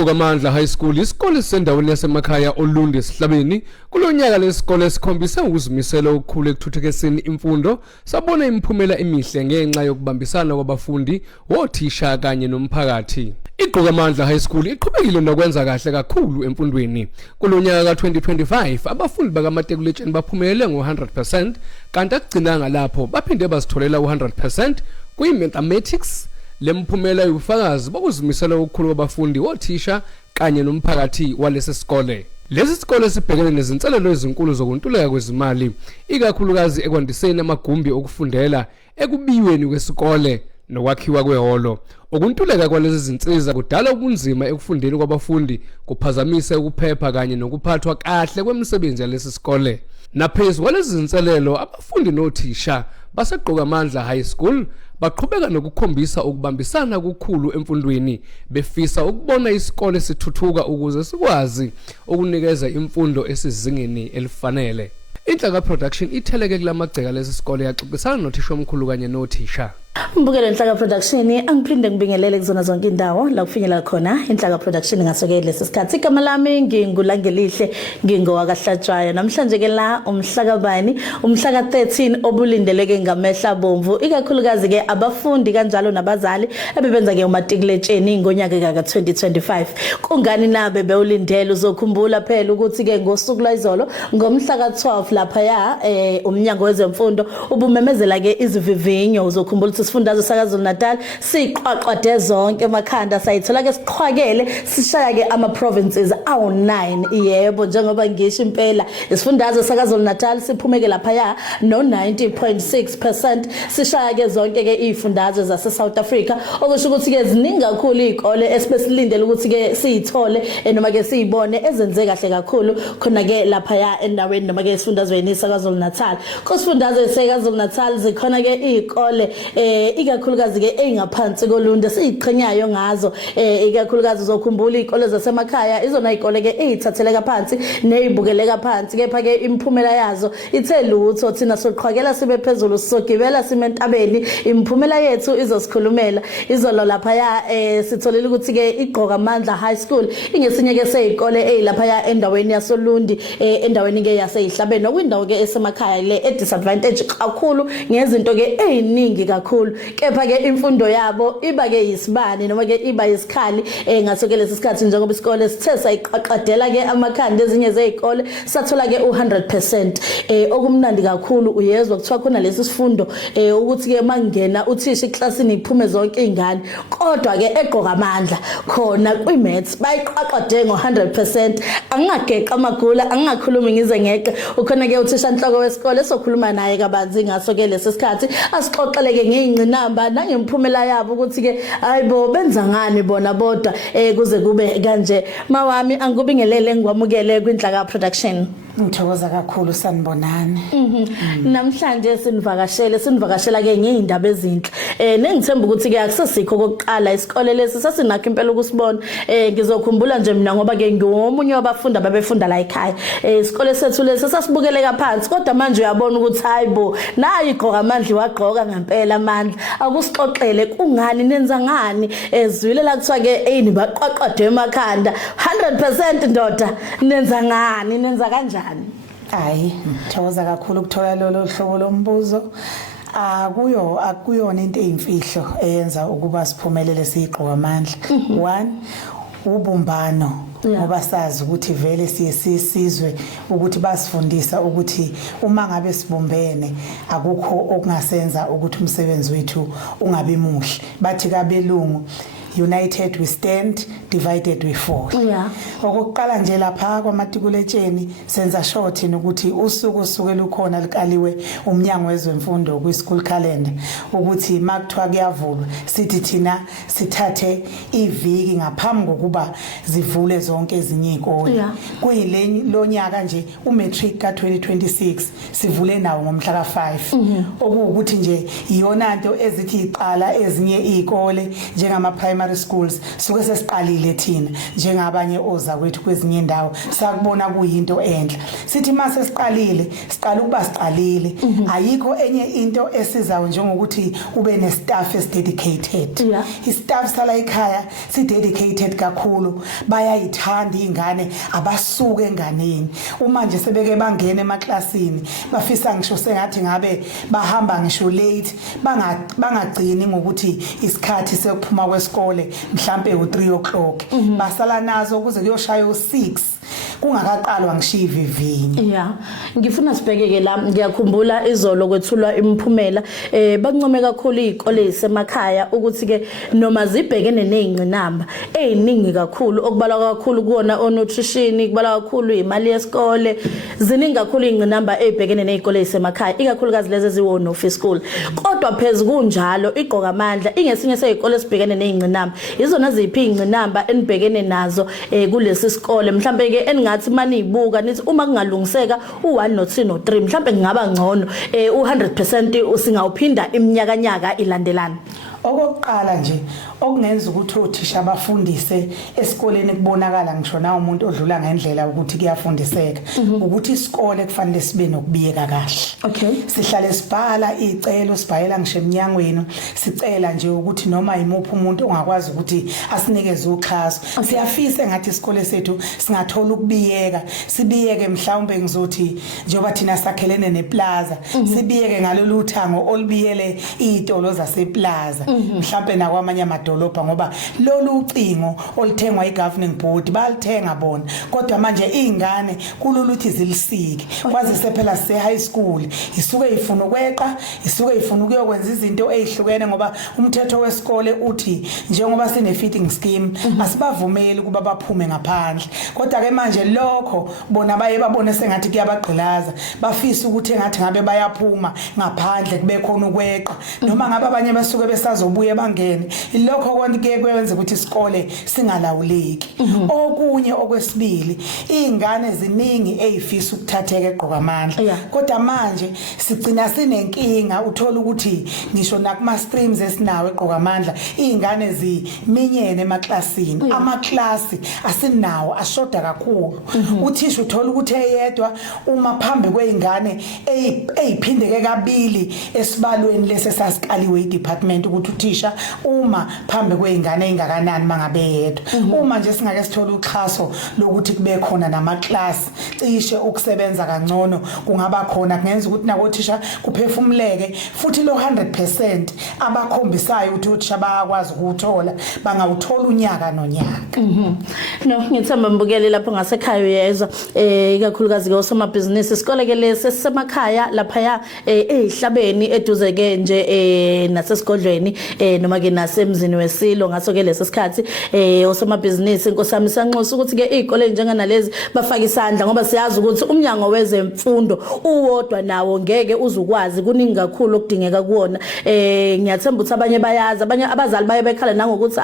iGqokamandla High School isikole sendaweni yasemakhaya Olundi esihlabeni kulonyaka lesikole esikhombisa ukuzimisela okukhulu ekuthuthukiseni imfundo sabona imiphumela emihle ngenxa yokubambisana kwabafundi othisha kanye nomphakathi. iGqokamandla High School iqhubekile nokwenza kahle kakhulu emfundweni. Kulonyaka ka2025 abafundi bakaMatriculation baphumelele ngo100% kanti akugcinanga lapho baphinde bazitholela u100% kwi-mathematics. Lemphumela yobufakazi bokuzimisela okukhulu kwabafundi othisha kanye nomphakathi walesi sikole. Lesi sikole sibhekene nezinselelo ezinkulu zokuntuleka kwezimali, ikakhulukazi ekwandiseni amagumbi okufundela, ekubiweni kwesikole nokwakhiwa kwehholo. Ukuntuleka kwalezi zinsiza kudala ubunzima ekufundeni kwabafundi, kuphazamise ukuphepha kanye nokuphathwa kahle kwemisebenzi yalesi sikole. Naphezu kwalezi zinselelo abafundi nothisha baseGqokamandla High School baqhubeka nokukhombisa ukubambisana okukhulu emfundweni, befisa ukubona isikole sithuthuka ukuze sikwazi ukunikeza imfundo esizingeni elifanele. Inhlaka Production itheleke kulamagceka lesi sikole yaxoxisana nothisha omkhulu kanye nothisha. Mbukelo Inhlaka Production angiphinde ngibingelele kuzona zonke indawo la kufinyela khona Inhlaka Production ngasokele lesikhathi. Igama lami nginguLangelihle ngingowakaHlatshwayo. Namhlanje ke la umhlaka bani umhlaka 13 obulindeleke ngamehla bomvu, ikakhulukazi ke abafundi kanjalo nabazali ebebenza ke uMatriculation ngonyaka ka 2025. Kungani nabe bewulindele uzokhumbula phela ukuthi ke ngosuku lwayizolo ngomhlaka 12 lapha ya umnyango wezemfundo ubumemezela ke izivivinyo. Uzokhumbula sifundazwe sakaZulu Natal siqhaqhade zonke emakhanda sayithola ke siqhwakele sishaya ke ama provinces awu9. Yebo, njengoba ngisho impela isifundazwe sakaZulu Natal siphumeke lapha ya no 90.6%. Sishaya ke zonke ke izifundazwe zase South Africa, okusho ukuthi ke ziningi kakhulu izikole esibesilindele ukuthi ke siyithole noma ke siyibone ezenze kahle kakhulu khona ke lapha ya endaweni noma ke isifundazweni sakaZulu Natal. Kusifundazwe sakaZulu Natal zikhona ke izikole ikakhulukazi ke engaphansi kolunde siyiqhenyayo ngazo. Ikakhulukazi uzokhumbula izikole zasemakhaya izona izikole ke ezithatheleka phansi nezibukeleka phansi, kepha ke imphumela yazo ithe lutho. Thina soqhwakela sibe phezulu, sogibela simentabeni, imphumela yethu izosikhulumela. Izolo lapha ya sitholile ukuthi ke iGqokamandla High School ingesinye ke seyikole ezilapha ya endaweni yasoLundi, endaweni ke yaseyihlabeni okwindawo ke esemakhaya le disadvantage kakhulu ngezinto ke eziningi kakhulu, kepha ke imfundo yabo iba ke yisibani noma ke iba yisikhali ngasoke lesikhathi njengoba isikole sithe sayiqaqadela ke amakhanda ezinye zezikole sathola ke u100%. Okumnandi kakhulu uyezwa kuthiwa khona lesi sifundo ukuthi ke mangena uthisha eklasini iphume zonke izingane, kodwa ke eGqokamandla khona kwimaths bayiqaqade ngo100%. Angingageqa amagula, angingakhulumi ngize ngeqe. Ukhona ke uthisha inhloko wesikole sokhuluma naye kabanzi ngasoke lesikhathi asixoxele ke ngeyinqinamba nangemphumela yabo ukuthi ke hayibo benza ngani bona bodwa kuze kube kanje. Mawami angikubingelele ngikwamukele kwinhlaka Production. Ngithokoza kakhulu sanibonani. Namhlanje sinivakashela ke ngeindaba ezinhle. Nengithemba ukuthi ke akusesikho kokuqala isikole lesi sasinakho impela ukusibona. Ngizokhumbula nje mina ngoba ke ngiwomunye wabafundi ababefunda la ekhaya. Isikole sethu lesi sasibukeleka phansi, kodwa manje uyabona ukuthi hayibo nayi iGqokamandla wagqoka ngempela amandla. Akusixoxele kungani nenza ngani ezwile la kuthiwa ke eyini baqaqade emakhanda 100% ndoda nenza ngani nenza kanjani? Hayi, ngithokoza kakhulu ukuthola lolo hlobo lombuzo. Akuyona into eyimfihlo eyenza ukuba siphumelele siyiGqokamandla. 1 ubumbano, ngoba sazi ukuthi vele siyesizwe ukuthi basifundisa ukuthi uma ngabe sibumbene akukho okungasenza ukuthi umsebenzi wethu ungabi muhle. Bathi kabelungu united we stand, divided we fall. Okokuqala nje lapha kwaMatriculation senza short ukuthi usuku lukhona likaliwe umnyango wezemfundo kwi-school calendar ukuthi makuthiwa kuyavulwa sithi thina sithathe iviki ngaphambi kokuba zivule zonke ezinye izikole. Kuyilo nyaka nje umatric ka2026 sivule nawo ngomhla ka5. Okuwukuthi nje iyona into ezithi iqala ezinye izikole njengama primary primary schools suke sesiqalile thina njengabanye oza kwethu kwezinye indawo sakubona kuyinto enhle sithi mase siqalile siqala ukuba siqalile ayikho enye into esizayo njengokuthi ube ne staff dedicated istaff sala ekhaya si dedicated kakhulu bayayithanda ingane abasuke enganeni uma nje sebeke bangena emaklasini bafisa ngisho sengathi ngabe bahamba ngisho late bangagcini ngokuthi isikhathi sekuphuma kwesikole mhlambe u3 o'clock basala nazo kuze kuyoshaya u6 kungakaqalwa ngishiva ivini ngifuna sibhekeke la ngiyakhumbula izolo kwethulwa imiphumela bancome kakhulu izikole ezisemakhaya ukuthi ke noma zibhekene nezingqinamba eziningi kakhulu okubalwa kakhulu kuona nutrition kubalwa kakhulu imali yesikole ziningi kakhulu izingqinamba ezibhekene nezikole ezisemakhaya ikakhulukazi lezi eziwona office school kodwa phezulu kunjalo iqoka amandla ingesinye sezikole esibhekene nezingqinamba izona ziphi izingqinamba enibhekene nazo kulesi sikole mhlambe ke engathi maniyibuka nithi uma kungalungiseka u1 no2 no3 mhlambe ngaba ngcono u100% usingawuphinda iminyakanyaka ilandelana okokuqala nje okungenza ukuthi othisha abafundise esikoleni kubonakala ngisho na umuntu odlula ngendlela ukuthi kuyafundiseka ukuthi isikole kufanele sibe nokubiyeka kahle sihlale sibhala izicelo sibhayela ngisho eminyangweni sicela nje ukuthi noma imuphi umuntu ongakwazi ukuthi asinikeze uxhaso siyafisa ngathi isikole sethu singathola ukubiyeka sibiyeke mhlawumbe ngizothi njengoba thina sakhelene neplaza sibiyeke ngalolu thango olubiyele izitolo zaseplaza mhlawumbe nakwamanye amadolobha ngoba lolu ucingo olithengwa igoverning board balithenga bona kodwa manje izingane kulula ukuthi zilisike kwazise phela se high school isuke ifuna ukweqa isuke ifuna ukuyokwenza izinto ezihlukene ngoba umthetho wesikole uthi njengoba sine feeding scheme asibavumeli kuba baphume ngaphandle kodwa ke manje lokho bona baye babone sengathi kuyabagqilaza bafisa ukuthi engathi ngabe bayaphuma ngaphandle kube khona ukweqa noma ngabe abanye basuke besazobuye bangene ilokho konke kwenza ukuthi isikole singalawuleki okunye okwesibili izingane ziningi ezifisa ukuthatheka eqoka amandla kodwa manje sigcina sinenkinga uthola ukuthi ngisho nakuma streams esinawo eqoka amandla izingane ziminyene emaklasini amaklasi asinawo ashoda kakhulu uthisha uthola ukuthi eyedwa uma phambi kweingane eziphindeke kabili esibalweni lese sasiqaliwe idepartment ukuthi uthisha uma phambi kweingane engakanani mangabe yedwa uma nje singake sithola uxhaso lokuthi kube khona namaklasi cishe ukusebenza kangcono kungaba khona kungenza ukuthi nakothisha kuphefumuleke futhi lo 100% abakhombisayo ukuthi uthisha bayakwazi ukuthola bangawuthola unyaka nonyaka no ngithemba mbukeli lapho ngasekhaya uyezwa ikakhulukazi ke osomabhizinisi isikole ke lesemakhaya lapha ezihlabeni eduze ke nje nasesigodlweni noma ke nasemzini wesilo ngaso ke leso sikhathi osomabhizinisi inkosami sanxusa ukuthi ke izikole njenganalezi bafaka isandla ngoba siyazi ukuthi umnyango wezemfundo uwodwa nawo ngeke uzukwazi kuningi kakhulu okudingeka kuona ngiyathemba ukuthi abanye bayazi abanye abazali baye bekhala nangokuthi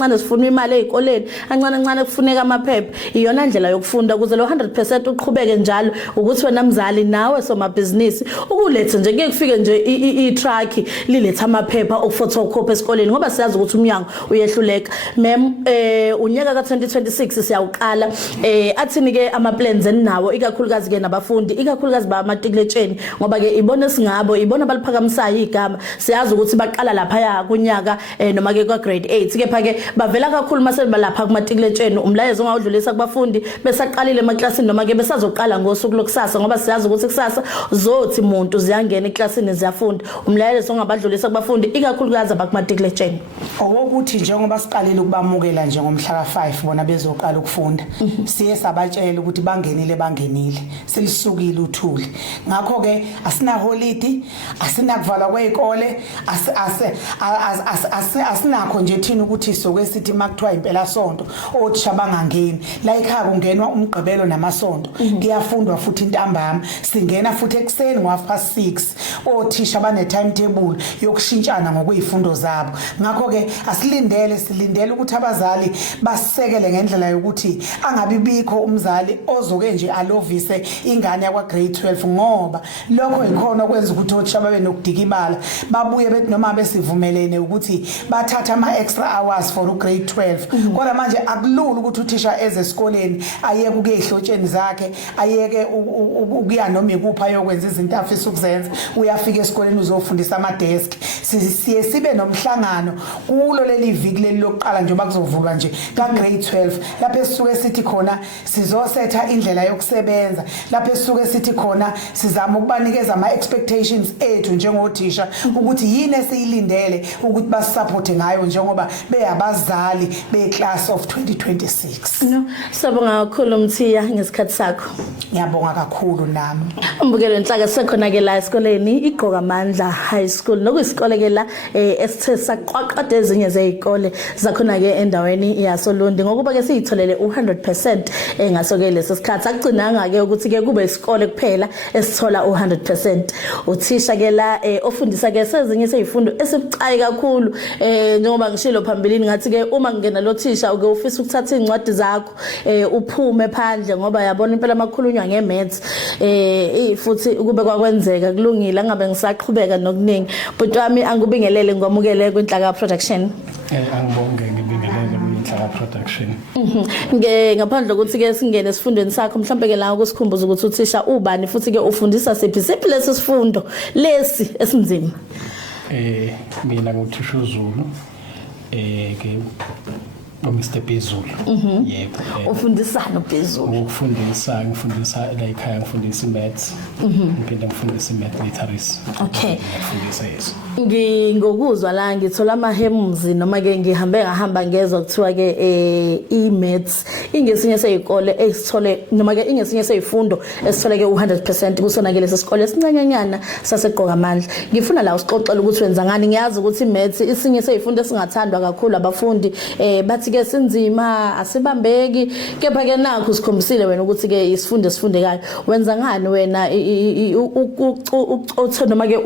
kancane sifuna imali ezikoleni kancane kufuneka amaphepha iyona ndlela yokufunda ukuze lo 100% uqhubeke njalo ukuthi wena mzali nawe somabhizinisi ukulethe nje ngeke kufike nje i-truck liletha amaphepha okufotocopy esikoleni ngoba siyazi ukuthi umnyango uyehluleka unyaka ka2026 siyawuqala athini ke ama plans eninawo ikakhulukazi ke nabafundi ikakhulukazi bamatikletsheni ngoba ke ibona singabo ibona baliphakamisayo igama siyazi ukuthi baqala lapha ya kunyaka noma ke kwa grade 8 kepha ke bavela kakhulu mase balapha kumatikletsheni umlayezo ongawudlulisa kubafundi besaqalile emaklasini noma ke besazoqala ngosuku lokusasa ngoba siyazi ukuthi kusasa zothi umuntu ziyangena eklasini ziyafunda umlayezo ongabadlulisa kubafundi ikakhulukazi abakumatikletsheni owokuthi njengoba siqalile ukubamukela njengomhla ka5 bona bezoqala ukufunda siye sabatshela ukuthi bangenile selisukile uthuli ngakho ke asina holiday asinakuvalwa kwezikole asinakho nje thina ukuthi soke sithi makuthiwa impela sonto othisha bangangeni la ekhaya kungenwa umgqibelo namasonto kuyafundwa futhi intambama singena futhi ekseni ngo6 othisha bane timetable yokushintshana ngokwefunda zezifundo zabo. Ngakho ke silindele ukuthi abazali basisekele ngendlela yokuthi angabi bikho umzali ozoke nje alovise ingane yakwa grade 12 ngoba lokho ikhona okwenza ukuthi othisha babe nokudikibala babuye bethi noma besivumelene ukuthi bathatha ama extra hours for grade 12 kodwa manje akulula ukuthi uthisha ezesikoleni ayeke ukuyihlotsheni zakhe ayeke ukuya noma ikupha yokwenza izinto afisa ukuzenza uyafika esikoleni uzofundisa ama desk siye sibe nomhlangano kulo leli viki leli lokuqala njengoba kuzovulwa nje ka grade 12 lapho esisuke sithi khona sizosetha indlela yokusebenza lapho esisuke sithi khona sizama ukubanikeza ama expectations ethu njengothisha ukuthi yini esiyilindele ukuthi basupporte ngayo njengoba beyabazali beclass of 2026. No, sabonga kakhulu Mthiya ngesikhathi sakho. Ngiyabonga kakhulu nami. Umbukelo Nhlaka sekhona ke la esikoleni iGqoka Amandla High School nokuyisikole ke la esithe saqwaqada ezinye zezikole zakhona ke endaweni yaSolundi ngokuba ke siyitholele 100% ngaso ke lesikhathi akugcinanga ke ukuthi ke kube isikole kuphela esithola 100%. Uthisha ke la ofundisa ke sezinye sezifundo esibucayi kakhulu njengoba ngishilo phambilini ngathi ke uma ngena lo thisha uke ufisa ukuthatha incwadi zakho uphume phandle ngoba yabona impela amakhulunywa ngeMaths futhi kube kwakwenzeka kulungile ngabe ngisaqhubeka nokuningi but wami angubingelele ngwamukele kwinhlaka production. Angibonge ngibingelele kwinhlaka production. Ngaphandle ukuthi ke singene esifundweni sakho mhlambe ke la ukusikhumbuza ukuthi uthisha ubani futhi ke ufundisa siphi lesi sifundo lesi esinzima. Mina nguthisha uZulu ke Mr. Bezulu. Yebo. Ufundisana uBezulu. Ngifundisa la ekhaya ngifundisa iMaths. Ngiphinde ngifundisa iMath literacy. Okay. Ngifundisa yeso. Ngokuzwa la ngithola amahemzi noma ke ngihamba ngezwe kuthiwa ke iMaths ingesinye sezikole esithole noma ke ingesinye sezifundo esithole ke 100% kusona ke lesikole esincanyanyana saseGqoka Amandla. Ngifuna la usixoxela ukuthi wenza ngani ngiyazi ukuthi iMaths isinye sezifundo esingathandwa kakhulu abafundi bathi ke sinzima asibambeki kepha ke nakho sikhombisile wena ukuthi ke isifundo esifundekayo wenza ngani wena ucotha noma ke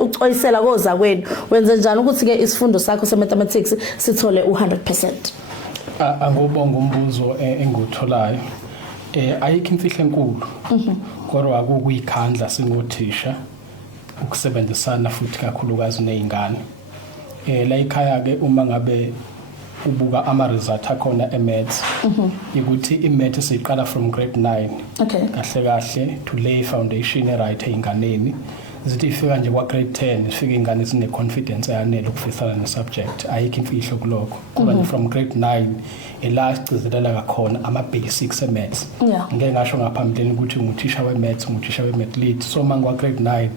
ucoyisela koza kwenu wenza njani ukuthi ke isifundo sakho se-mathematics sithole 100%. Angubonga umbuzo engutholayo ayikho imfihlo enkulu kodwa akukuyikhandla singothisha ukusebenzisana futhi kakhulukazi nezingane la ekhaya ke uma ngabe ubuka ama result akhona eMaths ukuthi iMaths siqala from grade 9 kahle to lay foundation right einganeni zithi ifika nje kwa grade 10 ifika ingane sine confidence eyanele ukufisana ne subject ayikho imfihlo kuloko kuba from grade 9 elast izilela kakhona ama basics eMaths ngeke ngasho ngaphambili ukuthi nguthisha weMaths nguthisha weMath lit so mangwa grade 9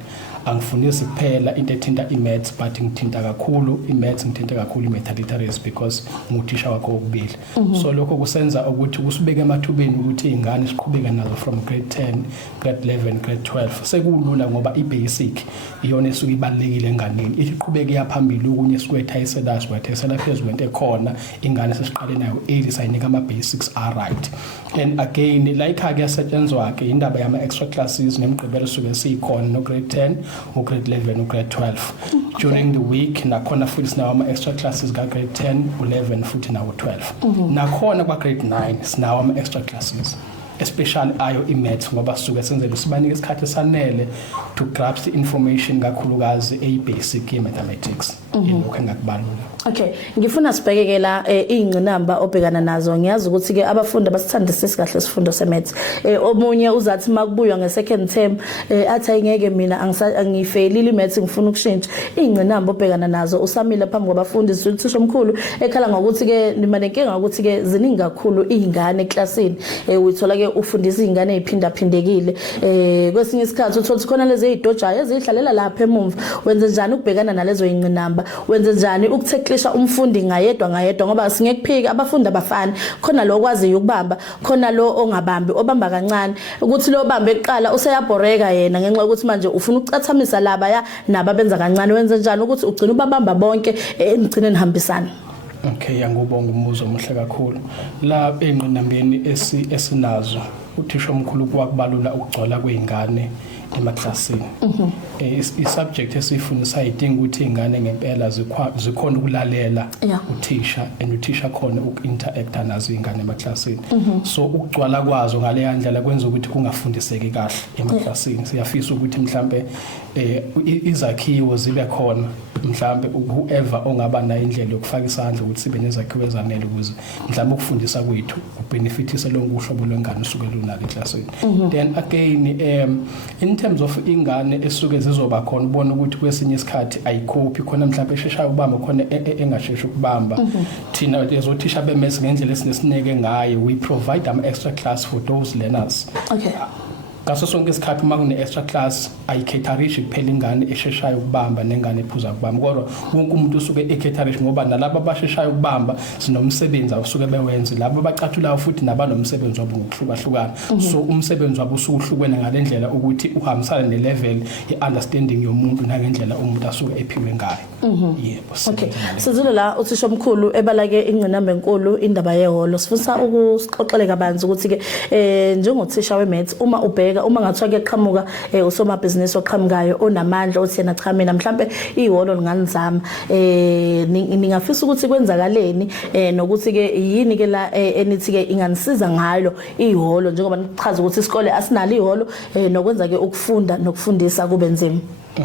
angifundisi kuphela into ethinta iMaths but ngithinta kakhulu iMaths ngithinta kakhulu iMath literacy because nguthisha wakho okubili so lokho kusenza ukuthi kusibeke emathubeni ukuthi izingane siqhubeka nazo from grade 10 grade 11 grade 12 sekulula ngoba ibasic iyona esuke ibalekile enganeni iqhubeke yaphambili okunye sikwethayisela phezulu into ekhona ingane sesiqale nayo early sayinika ama basics are right and again like ake yasetshenzwa ke indaba yama extra classes nemigqibelo suke sikhona no grade 10 or grade 11 or grade 12 during the week nakhona futhi sinawo ama extra classes ka grade 10 11 futhi nawo 12 nakhona kwa grade 9 sinawo ama extra classes especially ayo iMaths ngoba suke senzele sibanike isikhathi sanele to grasp the information kakhulukazi basic mathematics lokho engakubalula. Okay, ngifuna sibhekeke la izingqinamba obhekana nazo ngiyazi ukuthi ke abafundi abasithandisisi kahle isifundo seMaths omunye uzathi makubuya ngesecond term athi ayingeke mina angifailile iMaths ngifuna ukushintsha izingqinamba obhekana nazo usamile phambi kwabafundi uthisha omkhulu ekhala ngokuthi ke nimanenkinga ukuthi ke ziningi kakhulu izingane eklasini uyithola ke ufundisa izingane eziphindaphindekile kwesinye isikhathi uthola khona lezi ezidojayo ezihlalela lapha emumva wenze njani ukubhekana nalezo izingqinamba wenze njani ukutheklisha umfundi ngayedwa ngoba singekuphika abafundi abafani khona lo kwaziyo ukubamba khona lo ongabambi obamba kancane ukuthi lo bambe eqala useyabhoreka yena ngenxa ukuthi manje ufuna ukucathamisa laba ya naba benza kancane wenze njani ukuthi ugcine ubabamba bonke enigcine nihambisana. Okay, angubonga umbuzo omuhle kakhulu la engqinambeni esinazo uthisha omkhulu kwakubalula ukugcola kweingane emaklasini i-subject esifundisa idinga ukuthi ingane ngempela zikhona ukulalela uthisha and uthisha khona uku-interacta nazo ingane emaklasini so ukugcwala kwazo ngale ndlela kwenza ukuthi kungafundiseki kahle emaklasini siyafisa ukuthi mhlambe izakhiwo zibe khona mhlambe whoever ongaba nayo indlela yokufaka isandla ukuthi sibe nezakhiwo ezanele ukuze mhlambe ukufundisa kwethu ubenefitise lonke uhlobo lwengane usuke lunalo eklasini then again in terms of ingane esuke zizoba khona ubona ukuthi kwesinye isikhathi ayikhophi khona mhlambe esheshayo ukubamba khona engasheshi ukubamba thina ezothisha bemesi ngendlela esinesineke ngayo we provide ama extra class for those learners kaso sonke isikhathi uma kune extra class ayikhetarishi kuphela ingane esheshayo ukubamba nengane ephuza ukubamba kodwa wonke umuntu usuke ekhetarishi ngoba nalabo abasheshayo ukubamba sinomsebenzi awusuke bewenze labo abacathulayo futhi nabanomsebenzi wabo ngokuhlukahlukana so umsebenzi wabo usuhlukene ngalendlela ukuthi uhambisana nelevel yeunderstanding yomuntu nangendlela umuntu asuke ephiwe ngayo yebo sizule la uthisha omkhulu ebalake ingcinamba enkulu indaba yeholo sifuna ukuxoxela kabanzi ukuthi ke njengothisha weMaths uma ngathiwa kuqhamuka usomabhizinisi oqhamukayo onamandla othi yena cha mina mhlambe iholo linganizama ningafisa ukuthi kwenzakaleni nokuthi ke yini ke la enithi ke inganisiza ngalo iholo njengoba nichaza ukuthi isikole asinalo iholo nokwenza ke ukufunda nokufundisa kube nzima.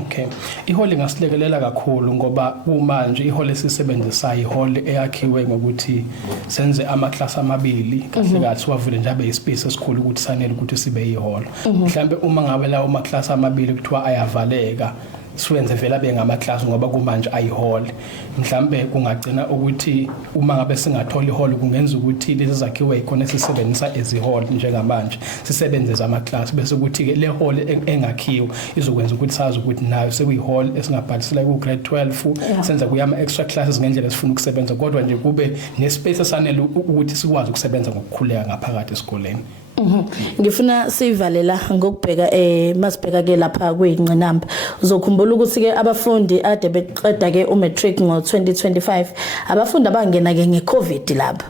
Okay. Iholo ingasilekelela kakhulu ngoba manje iholo esisebenzisayo iholo eyakhiwe ngokuthi senze amaklasi amabili kahle kahle siwavule nje abe ispace esikhulu ukuthi sanele ukuthi sibe iholo. Mhlambe uma ngabe lawo amaklasi amabili kuthiwa ayavaleka siwenze vela bengamaklasi ngoba kumanje ayihole mhlambe kungagcina ukuthi uma ngabe singathola iholo kungenza ukuthi lezi zakhiwe ikhona sisebenzisa eziholo njengamanje sisebenzisa amaklasi bese kuthi ke le hole engakhiwe izokwenza ukuthi sazi ukuthi nayo sekuyiholo esingabhalisela ku grade 12 senza kuyama extra classes ngendlela sifuna ukusebenza kodwa nje kube nespace esanele ukuthi sikwazi ukusebenza ngokukhuleka ngaphakathi esikoleni. Ngifuna sivalela ngokubheka masibheka ke lapha kuyingcinamba uzokhumbula ukuthi ke abafundi ade beqeda ke umatric ngo2025 abafundi abangena ke ngeCovid lapha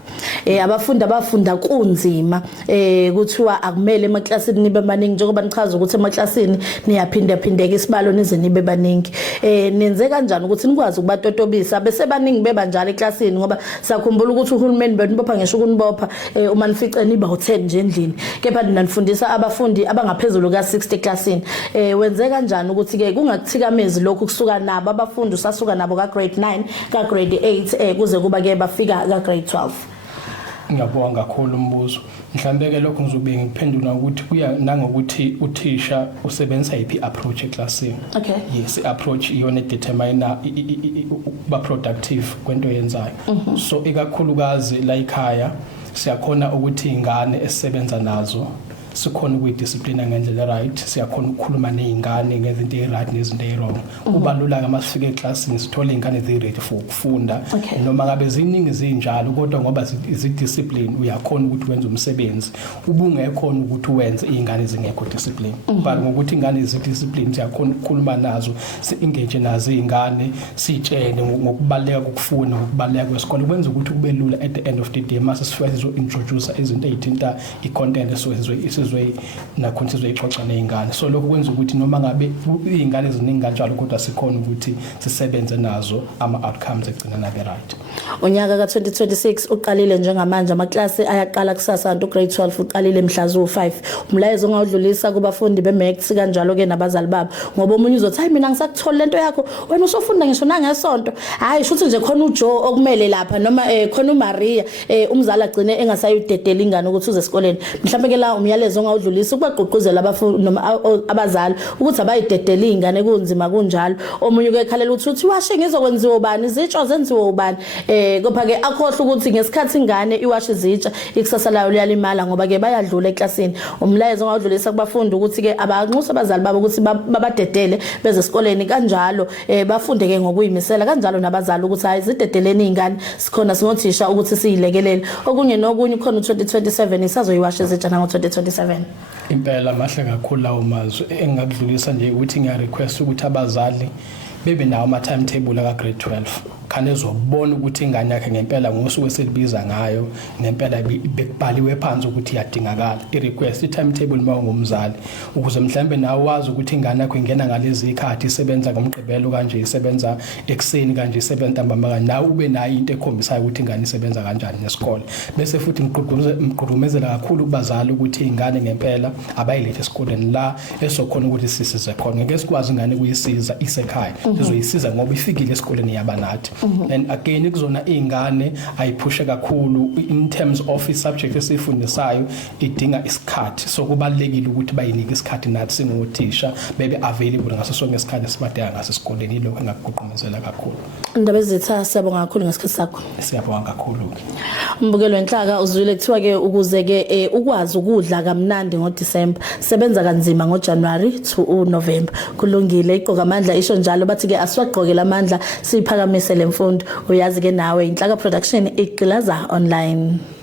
abafundi abafunda kunzima kuthiwa akumele emaklasini nibe baningi njengoba nichaza ukuthi emaklasini niyaphinda phindeka isibalo nize nibe baningi nenze kanjani ukuthi nikwazi ukubatotobisa bese baningi beba njalo eklasini ngoba sakhumbula ukuthi uhulumeni benibopha ngisho ukunibopha uma nifice niba u10 nje endlini kepha ninifundisa abafundi abangaphezulu ka60 classini wenze kanjani ukuthi ke kungakuthikamise lokhu kusuka nabo abafundi usasuka nabo ka grade 9 ka grade 8 kuze kuba ke bafika ka grade 12. Ngiyabonga kakhulu umbuzo mhlambe ke lokho ngizobe ngiphendula ukuthi kuya nangokuthi uthisha usebenzisa yipi approach eclassini. Okay. Yes, approach iyona determiner ba productive kwento yenzayo. So ikakhulukazi la ekhaya siyakhona ukuthi ingane esisebenza nazo sikhona ukuyidiscipline ngendlela right siyakhona ukukhuluma nezingane ngezinto eziright nezinto ezirong kubalula ke masifike eclassini sithola ingane ezi-ready for ukufunda noma ngabe ziningi zinjalo kodwa ngoba izidiscipline uyakhona ukuthi wenze umsebenzi ubungekhona ukuthi wenze izingane zingekho discipline but ngokuthi ingane izidiscipline siyakhona ukukhuluma nazo si-engage nazo izingane sitshene ngokubaleka kokufunda ngokubaleka kwesikole kwenza ukuthi kube lula at the end of the day mase sifike sizo-introduce izinto ezithinta i-content esizwe nakhona sizoyixoxa nezingane so lokho kwenza ukuthi noma ngabe izingane eziningi kanjalo kodwa sikhona ukuthi sisebenze nazo ama outcomes egcina nabe right. Unyaka ka2026 uqalile njengamanje amaklasi ayaqala kusasa nto grade 12 uqalile mhla zo5 umlayezo ongawudlulisa kubafundi beMaths kanjalo ke nabazali babo ngoba umunye uzothi hayi mina ngisakuthola lento yakho wena usofunda ngisho nangesonto hayi shuthi nje khona uJoe okumele lapha noma khona uMaria umzali agcine engasayidedela ingane ukuthi uze esikoleni mhlawumbe ke la umyalezo ongawudlulisa ukubagqugquzela abafundi noma abazali ukuthi abayidedela ingane kunzima kunjalo omunye ukekhalela ukuthi washe ngizokwenziwa ubani izitsho zenziwa ubani kopha ke akhohle ukuthi ngesikhathi ingane iwashe izitsha ikusasa layo liyalimala ngoba ke bayadlula eklasini umlayezo ongawudlulisa kubafundi ukuthi ke abanxusa abazali babo ukuthi babadedele beze esikoleni kanjalo bafunde ke ngokuyimisela kanjalo nabazali ukuthi hayi zidedeleni ingane sikhona singothisha ukuthi siyilekelele okunye nokunye khona u2027 isazoyiwasha izitsha nango 2027. Impela mahle kakhulu lawo mazwi engakudlulisa nje ukuthi ngiya request ukuthi abazali bebe nawo ama timetable aka grade 12 khane ezobona ukuthi ingane yakhe ngempela ngosuku eselibiza ngayo ngempela bekubhaliwe phansi ukuthi iyadingakala i-request i-timetable uma ungumzali ukuze mhlambe nawe wazi ukuthi ingane yakho ingena ngalezi ikhathi isebenza ngomgqibelo kanje isebenza ekseni kanje isebenza ntambama nawe ube nayo into ekhombisayo ukuthi ingane isebenza kanjani nesikole bese futhi mgqugqumezela kakhulu kubazali ukuthi ingane ngempela abayilethe esikoleni la esokhona ukuthi sisize khona ngeke sikwazi ingane kuyisiza isekhaya sizoyisiza ngoba ifikile esikoleni yabanathi and again kuzona izingane ayiphushe kakhulu in terms of isubject esifundisayo idinga isikhathi so kubalekile ukuthi bayinike isikhathi nathi singothisha bebe available ngaso sonke isikhathi sibadela ngaso esikoleni lokho engakugqumezela kakhulu indaba ezitha siyabonga kakhulu ngesikhathi sakho siyabonga kakhulu mbukelo enhlaka uzwile kuthiwa ke ukuze ke ukwazi ukudla kamnandi ngoDisemba sebenza kanzima ngoJanuary to November kulungile iqoka amandla isho njalo bathi ke asiwagqokela amandla siphakamise lemfundo uyazi ke nawe inhlaka production igqilaza online.